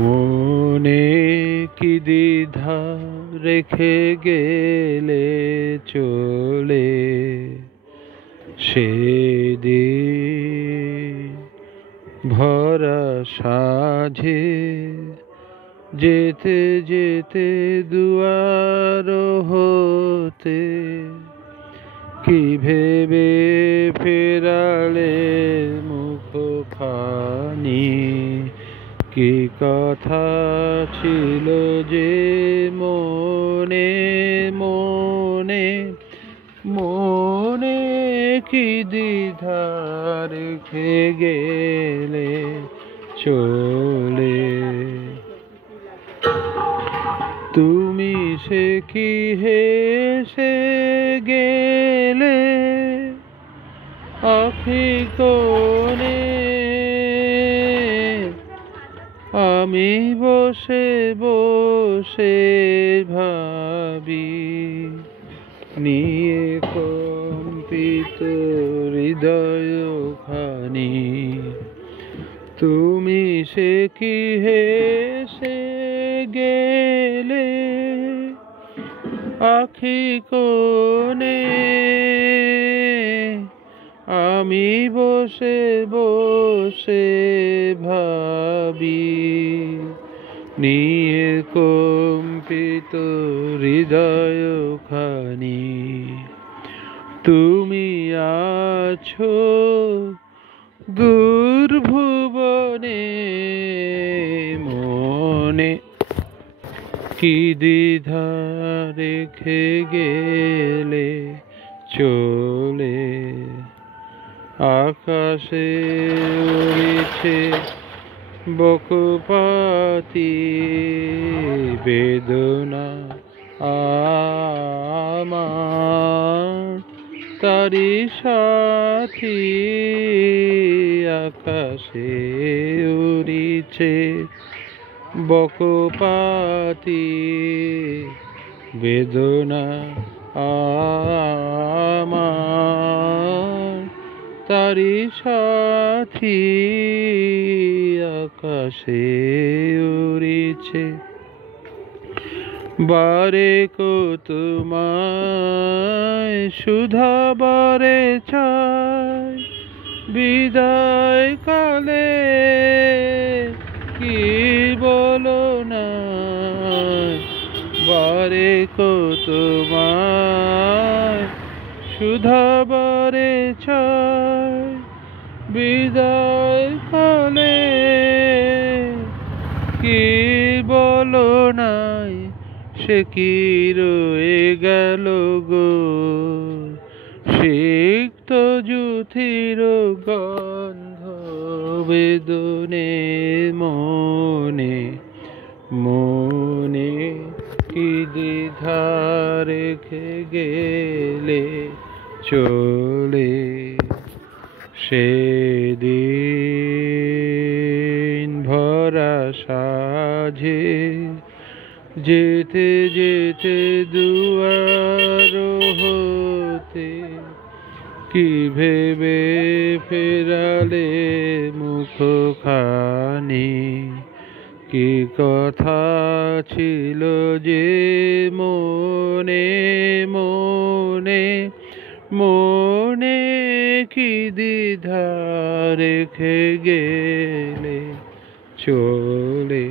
মনে কি দ্বিধা রেখে গেলে চলে, সেদিন ভরা সাঁঝে যেতে যেতে দুয়ার হতে কি ভেবে ফেরালে মুখখানি, কি কথা ছিল যে মনে মনে মনে কি দ্বিধা রেখে গেলে চলে। তুমি সে কি হেসে গেলে আখি কোণে, আমি বসে বসে ভাবি নিয়ে কম্পিত হৃদয়খানি। তুমি সে কি হেসে গেলে আখি কোণে, আমি বসে বসে ভাবি নিয়ে কম্পিত হৃদয়খানি। তুমি আছো দূর ভুবনে, মনে কি দ্বিধা রেখে গেলে চলে। আকাশে উড়িছে বকুপাতি বেদনা আমার তারি সাথী, আকাশে উড়িছে বকুপাতি বেদনা আমার তারি সাথী, আকাশে উড়িছে। বারে কো তোমায় সুধা বারে চাই, বিদায় কালে কি বলো না, বারে কো তোমায় সুধা বারে চাই, বিদায় কালে কি বলো নাই, সে কি রয়ে গেল গো সিক্ত জুথির গন্ধ বেদনে, মনে মনে কি দ্বিধা রেখে গেলে চলে। সেদিন ভরা সাঁঝে যেতে যেতে দুয়ার হতে কি ভেবে ফেরালে মুখখানি, কি কথা ছিল যে মনে মনে মনে কি দ্বিধা রেখে গেলে চলে।